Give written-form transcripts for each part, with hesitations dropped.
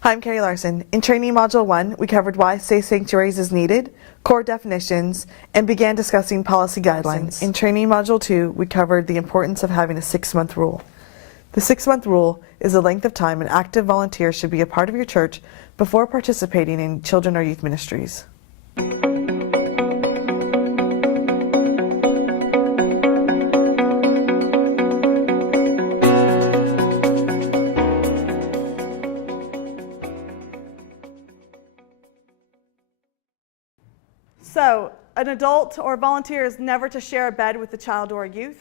Hi, I'm Carrie Larson. In Training Module 1, we covered why safe sanctuaries is needed, core definitions, and began discussing policy guidelines. In Training Module 2, we covered the importance of having a 6-month rule. The 6-month rule is the length of time an active volunteer should be a part of your church before participating in children or youth ministries. So, an adult or volunteer is never to share a bed with a child or a youth.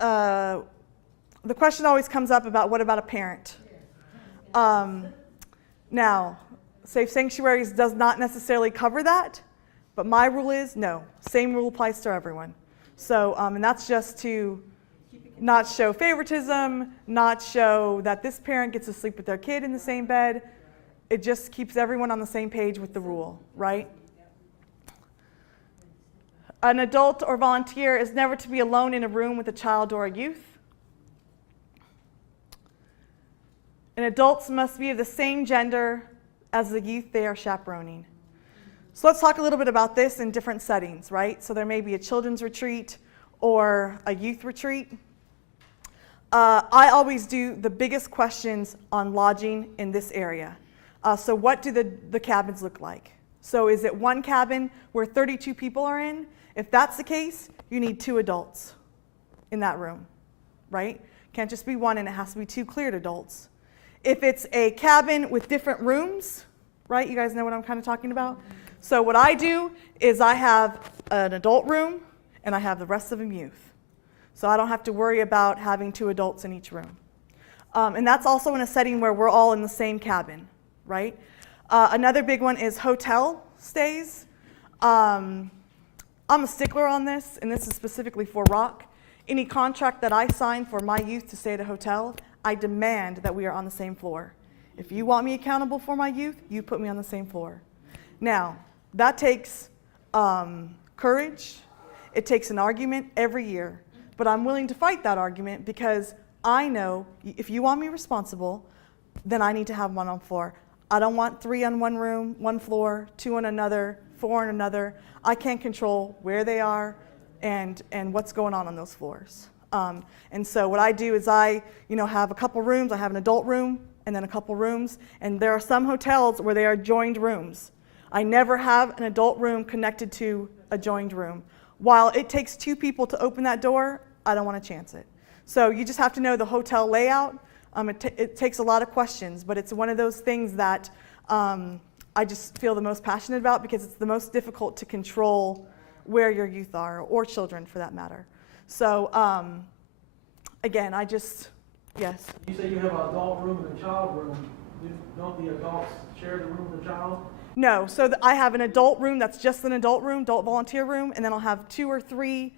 The question always comes up about what about a parent? Now, Safe Sanctuaries does not necessarily cover that, but my rule is no. Same rule applies to everyone. So, and that's just to not show favoritism, not show that this parent gets to sleep with their kid in the same bed. It just keeps everyone on the same page with the rule, right? An adult or volunteer is never to be alone in a room with a child or a youth. And adults must be of the same gender as the youth they are chaperoning. So let's talk a little bit about this in different settings, right? So there may be a children's retreat or a youth retreat. I always do the biggest questions on lodging in this area. So what do the cabins look like? So is it one cabin where 32 people are in? If that's the case, you need 2 adults in that room, right? Can't just be one, and it has to be 2 cleared adults. If it's a cabin with different rooms, right? You guys know what I'm kind of talking about? So what I do is I have an adult room, and I have the rest of them youth. So I don't have to worry about having 2 adults in each room. And that's also in a setting where we're all in the same cabin. Right? Another big one is hotel stays. I'm a stickler on this, and this is specifically for Rock. Any contract that I sign for my youth to stay at a hotel, I demand that we are on the same floor. If you want me accountable for my youth, you put me on the same floor. Now, that takes courage. It takes an argument every year. But I'm willing to fight that argument because I know if you want me responsible, then I need to have one on floor. I don't want 3 on one room, 1 floor, 2 on another, 4 on another. I can't control where they are and what's going on those floors. And so what I do is I have a couple rooms. I have an adult room and then a couple rooms. And there are some hotels where they are joined rooms. I never have an adult room connected to a joined room. While it takes 2 people to open that door, I don't want to chance it. So you just have to know the hotel layout. It takes a lot of questions, but it's one of those things that I just feel the most passionate about because it's the most difficult to control where your youth are, or children for that matter. So again, yes. You say you have an adult room and a child room. Don't the adults share the room with the child? No, so I have an adult room that's just an adult room, adult volunteer room, and then I'll have 2 or 3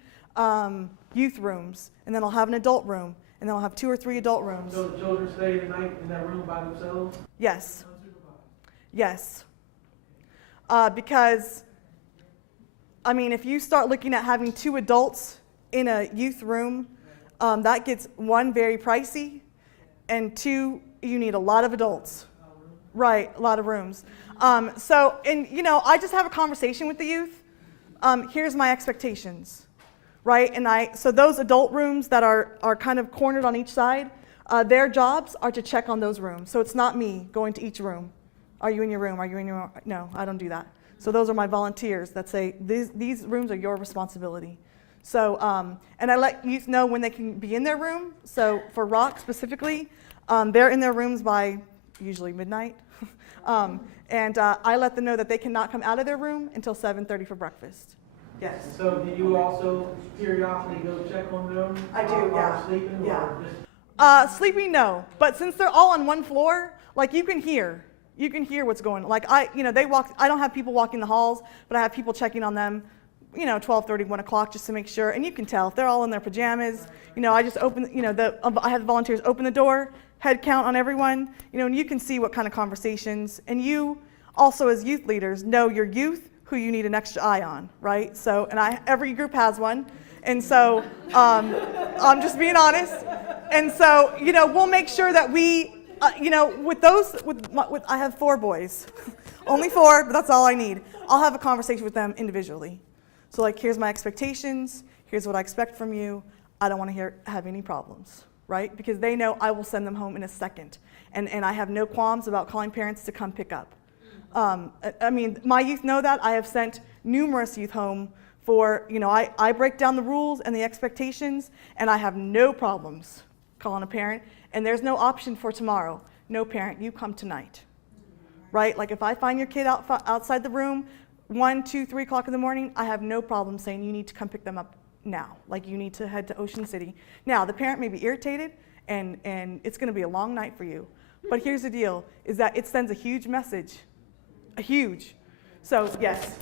youth rooms, and then I'll have an adult room. And then I'll have 2 or 3 adult rooms. So the children stay the night in that room by themselves? Yes. Yes. Because, I mean, if you start looking at having 2 adults in a youth room, that gets 1, very pricey, and 2, you need a lot of adults. Right, a lot of rooms. I just have a conversation with the youth. Here's my expectations. Right, and so those adult rooms that are kind of cornered on each side, their jobs are to check on those rooms. So it's not me going to each room. Are you in your room? Are you in your room? No, I don't do that. So those are my volunteers that say, these rooms are your responsibility. So, and I let youth know when they can be in their room. So for Rock specifically, they're in their rooms by usually midnight. And I let them know that they cannot come out of their room until 7:30 for breakfast. Yes. So do you also periodically go check on them? I do, yeah. Or sleeping? Yeah. Or just... Sleeping, no. But since they're all on one floor, like you can hear what's going on. Like I don't have people walking the halls, but I have people checking on them, 12:30, 1 o'clock, just to make sure. And you can tell if they're all in their pajamas. I just open, I have the volunteers open the door, head count on everyone, and you can see what kind of conversations. And you also, as youth leaders, know your youth who you need an extra eye on, right? So, and every group has one. And so I'm just being honest. And so, we'll make sure that we with I have 4 boys, only 4, but that's all I need. I'll have a conversation with them individually. So like, here's my expectations. Here's what I expect from you. I don't want to have any problems, right? Because they know I will send them home in a second, and I have no qualms about calling parents to come pick up. I mean, my youth know that. I have sent numerous youth home for, I break down the rules and the expectations, and I have no problems calling a parent. And there's no option for tomorrow. No parent, you come tonight, right? Like if I find your kid outside the room 1, 2, 3 o'clock in the morning, I have no problem saying you need to come pick them up now. Like you need to head to Ocean City. Now, the parent may be irritated, and it's going to be a long night for you. But here's the deal, is that it sends a huge message. A huge. So, yes.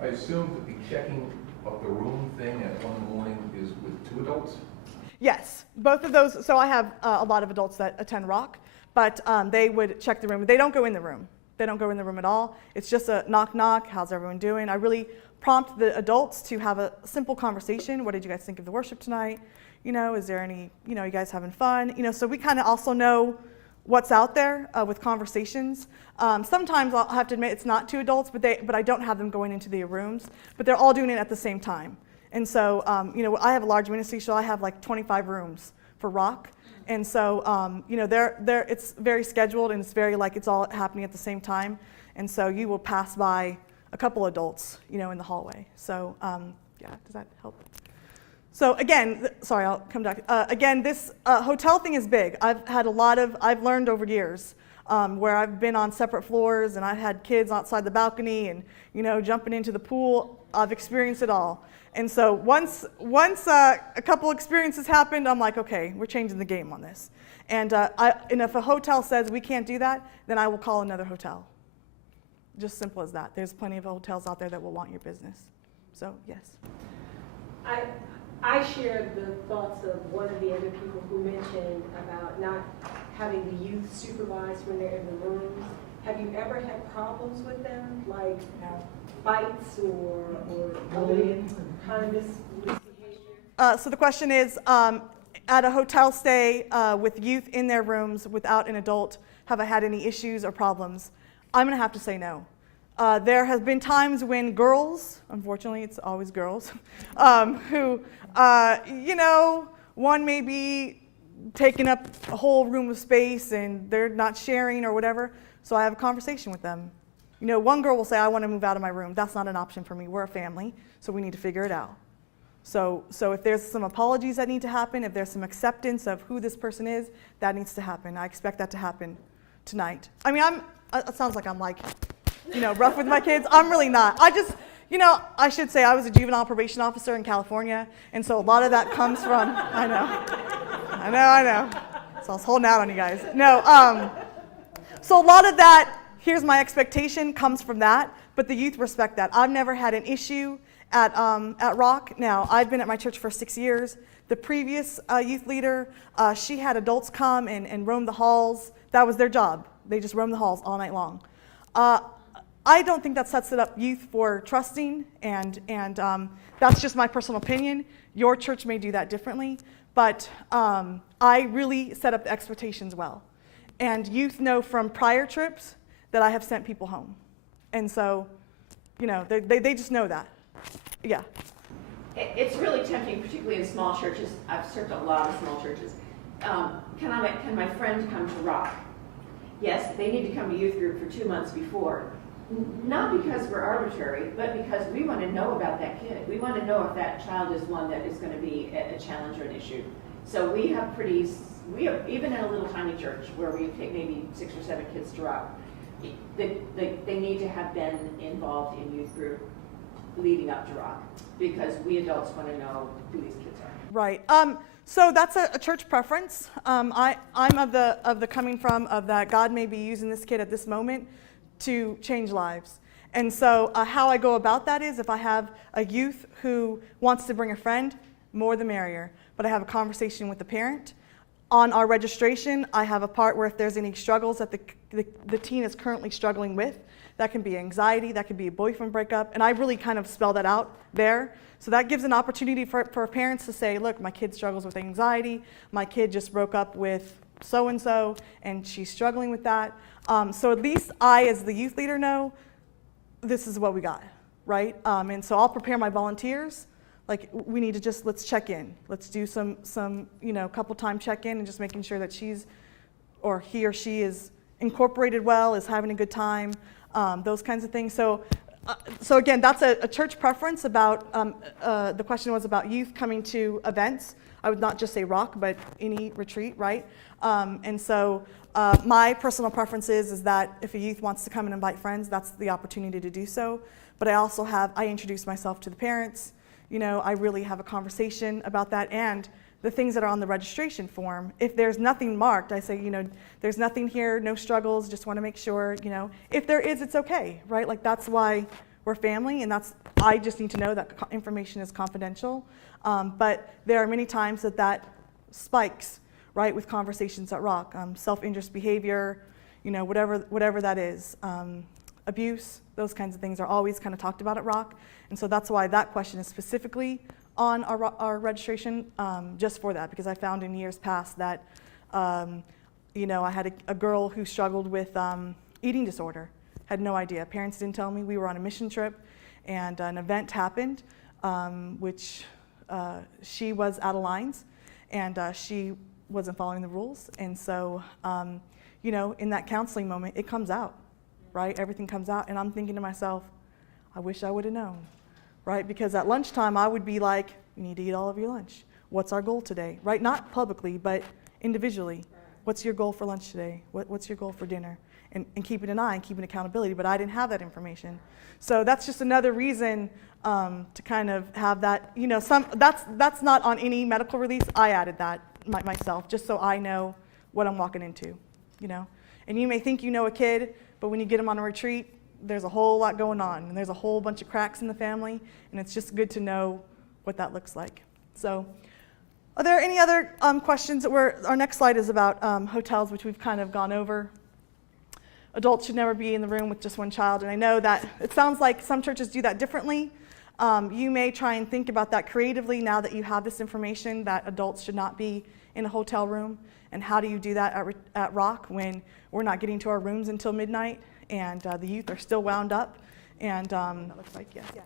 I assume that the checking of the room thing at 1 in the morning is with 2 adults? Yes, both of those. So I have a lot of adults that attend Rock, but they would check the room. They don't go in the room. They don't go in the room at all. It's just a knock, knock, how's everyone doing? I really prompt the adults to have a simple conversation. What did you guys think of the worship tonight? Is there any, you guys having fun? So we kind of also know what's out there with conversations. Sometimes I'll have to admit it's not 2 adults, but I don't have them going into the rooms, but they're all doing it at the same time. And so, I have a large ministry, so I have like 25 rooms for Rock. And so, it's very scheduled, and it's very like it's all happening at the same time. And so you will pass by a couple adults, in the hallway. So, does that help? So again, sorry, I'll come back. Again, this hotel thing is big. I've learned over years where I've been on separate floors, and I've had kids outside the balcony and, jumping into the pool. I've experienced it all. And so once a couple experiences happened, I'm like, okay, we're changing the game on this. And if a hotel says we can't do that, then I will call another hotel. Just simple as that. There's plenty of hotels out there that will want your business. So, yes. I shared the thoughts of one of the other people who mentioned about not having the youth supervised when they're in the rooms. Have you ever had problems with them, like fights or other kind of misbehavior? So the question is, at a hotel stay with youth in their rooms without an adult, have I had any issues or problems? I'm going to have to say no. There has been times when girls, unfortunately it's always girls, who, one may be taking up a whole room of space and they're not sharing or whatever, so I have a conversation with them. One girl will say, I want to move out of my room. That's not an option for me. We're a family, so we need to figure it out. So if there's some apologies that need to happen, if there's some acceptance of who this person is, that needs to happen. I expect that to happen tonight. I mean, it sounds like I'm like, rough with my kids. I'm really not. I should say I was a juvenile probation officer in California, and so a lot of that comes from, I know. So I was holding out on you guys. No, so a lot of that, here's my expectation, comes from that, but the youth respect that. I've never had an issue at Rock. Now, I've been at my church for 6 years. The previous youth leader, she had adults come and roam the halls. That was their job. They just roam the halls all night long. I don't think that sets it up youth for trusting, and that's just my personal opinion. Your church may do that differently, but I really set up the expectations well. And youth know from prior trips that I have sent people home. And so, they just know that. Yeah. It's really tempting, particularly in small churches. I've served a lot of small churches. Can my friend come to Rock? Yes, they need to come to youth group for 2 months before. Not because we're arbitrary, but because we want to know about that kid. We want to know if that child is one that is going to be a challenge or an issue. So we have even in a little tiny church where we take maybe 6 or 7 kids to Rock, they need to have been involved in youth group leading up to Rock, because we adults want to know who these kids are. Right. So that's a church preference. I'm of the coming from of that God may be using this kid at this moment to change lives. And so how I go about that is, if I have a youth who wants to bring a friend, more the merrier. But I have a conversation with the parent. On our registration, I have a part where if there's any struggles that the teen is currently struggling with, that can be anxiety, that could be a boyfriend breakup, and I really kind of spell that out there. So that gives an opportunity for parents to say, look, my kid struggles with anxiety, my kid just broke up with so-and-so, and she's struggling with that. So at least I, as the youth leader, know this is what we got, right? And so I'll prepare my volunteers. Like, we need to just, let's check in. Let's do some couple time check-in and just making sure that she's, or he or she is incorporated well, is having a good time, those kinds of things. So again, that's a church preference about, the question was about youth coming to events. I would not just say Rock, but any retreat, right? And so my personal preference is that if a youth wants to come and invite friends, that's the opportunity to do so. But I introduce myself to the parents. I really have a conversation about that, and the things that are on the registration form. If there's nothing marked, I say, there's nothing here, no struggles, just want to make sure, if there is, it's okay, right? Like, that's why we're family, and I just need to know that information is confidential. But there are many times that spikes, right, with conversations at Rock. Self-interest behavior, whatever that is. Abuse, those kinds of things are always kind of talked about at Rock. And so that's why that question is specifically on our registration, just for that, because I found in years past that, I had a girl who struggled with eating disorder, had no idea. Parents didn't tell me. We were on a mission trip, and an event happened, which she was out of lines, and she wasn't following the rules. And so, in that counseling moment, it comes out, right? Everything comes out, and I'm thinking to myself, I wish I would have known. Right? Because at lunchtime, I would be like, you need to eat all of your lunch. What's our goal today? Right? Not publicly, but individually. What's your goal for lunch today? What's your goal for dinner? And keeping an eye and keeping accountability, but I didn't have that information. So that's just another reason to kind of have that, that's not on any medical release. I added that myself, just so I know what I'm walking into, And you may think you know a kid, but when you get them on a retreat, there's a whole lot going on, and there's a whole bunch of cracks in the family, and it's just good to know what that looks like. So, are there any other questions? Our next slide is about hotels, which we've kind of gone over. Adults should never be in the room with just one child, and I know that it sounds like some churches do that differently. You may try and think about that creatively now that you have this information that adults should not be in a hotel room, and how do you do that at Rock when we're not getting to our rooms until midnight? And the youth are still wound up, and that looks like, yes. Yeah.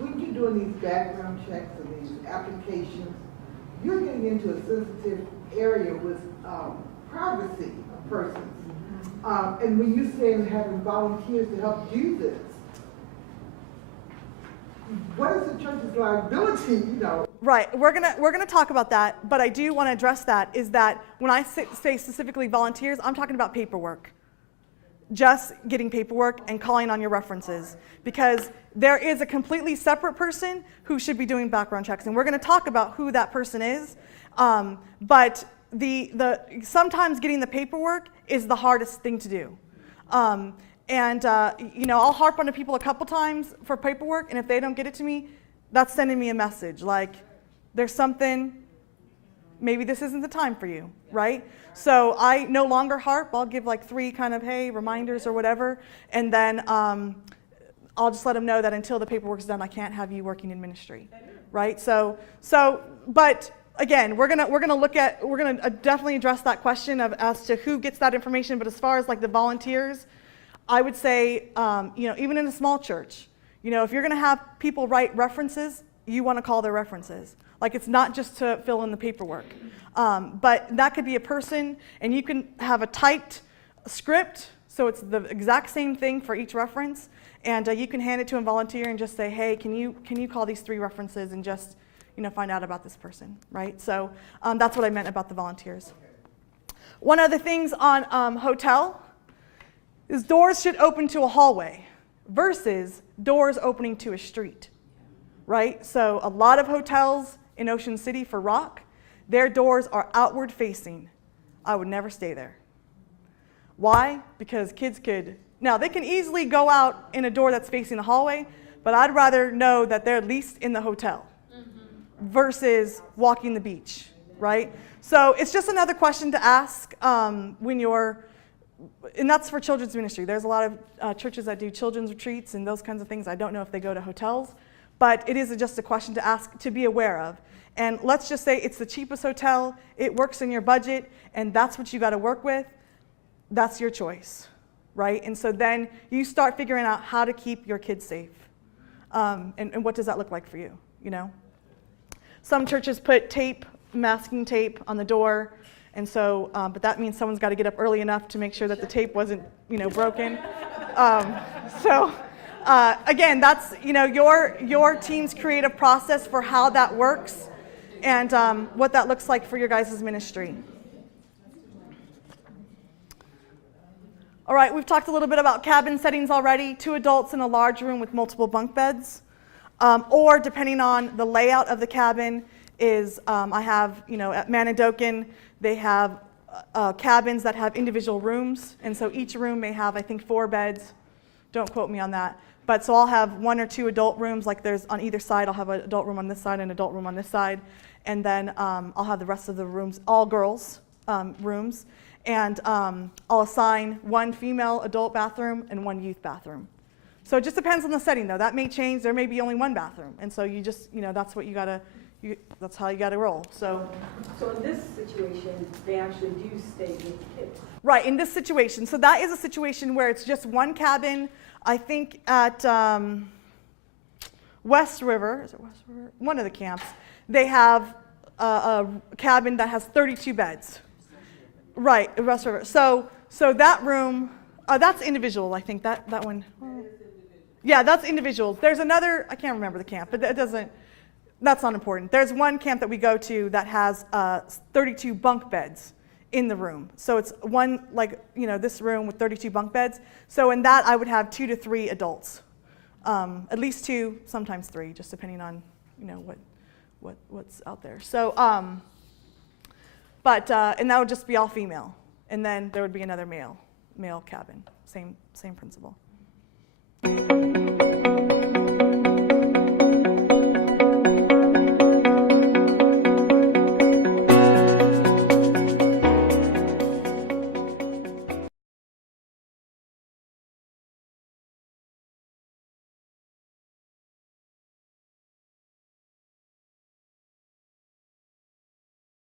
When you're doing these background checks and these applications, you're getting into a sensitive area with privacy of persons. And when you say having volunteers to help do this, what is the church's liability, Right, we're gonna talk about that, but I do want to address that, is that when I say specifically volunteers, I'm talking about paperwork. Just getting paperwork and calling on your references, because there is a completely separate person who should be doing background checks, and we're going to talk about who that person is. But sometimes getting the paperwork is the hardest thing to do. I'll harp on to people a couple times for paperwork, and if they don't get it to me, that's sending me a message like, there's something, maybe this isn't the time for you, right? So I no longer harp. I'll give like 3 kind of, hey, reminders or whatever, and then I'll just let them know that until the paperwork's done, I can't have you working in ministry, right? But again, we're gonna definitely address that question as to who gets that information. But as far as like the volunteers, I would say, even in a small church, if you're gonna have people write references, you want to call their references. Like, it's not just to fill in the paperwork. But that could be a person, and you can have a typed script, so it's the exact same thing for each reference, and you can hand it to a volunteer and just say, hey, can you call these 3 references and just find out about this person, right? So that's what I meant about the volunteers. One of the things on hotel is doors should open to a hallway versus doors opening to a street, right? So a lot of hotels in Ocean City for Rock, their doors are outward facing. I would never stay there. Why? Because kids they can easily go out in a door that's facing the hallway, but I'd rather know that they're at least in the hotel versus walking the beach, right? So it's just another question to ask when you're, and that's for children's ministry. There's a lot of churches that do children's retreats and those kinds of things. I don't know if they go to hotels, but it is just a question to ask, to be aware of. And let's just say it's the cheapest hotel, it works in your budget, and that's what you got to work with. That's your choice, right? And so then you start figuring out how to keep your kids safe. And what does that look like for you, you know? Some churches put tape, masking tape on the door, and so, but that means someone's got to get up early enough to make sure that the tape wasn't, you know, broken. Again, that's, you know, your team's creative process for how that works and what that looks like for your guys' ministry. All right, we've talked a little bit about cabin settings already, 2 adults in a large room with multiple bunk beds. Or depending on the layout of the cabin is, I have, you know, at Manidokin, they have cabins that have individual rooms. And so each room may have, I think, 4 beds. Don't quote me on that. But so I'll have 1 or 2 adult rooms, like there's on either side, I'll have an adult room on this side and an adult room on this side. And then I'll have the rest of the rooms, all girls rooms. And I'll assign 1 female adult bathroom and 1 youth bathroom. So it just depends on the setting, though. That may change. There may be only 1 bathroom. And so you just, you know, that's what you got to, that's how you got to roll. So in this situation, they actually do stay with kids. right, in this situation. So that is a situation where it's just 1 cabin, I think at West River, is it West River? One of the camps, they have a cabin that has 32 beds. Right, West River. So that room, that's individual, I think, that one. Yeah, that's individual. There's another, I can't remember the camp, but that's not important. There's 1 camp that we go to that has 32 bunk beds in the room. So it's 1, like, you know, this room with 32 bunk beds. So in that, I would have 2 to 3 adults. At least 2, sometimes 3, just depending on, you know, what's out there. So, and that would just be all female. And then there would be another male cabin. Same principle.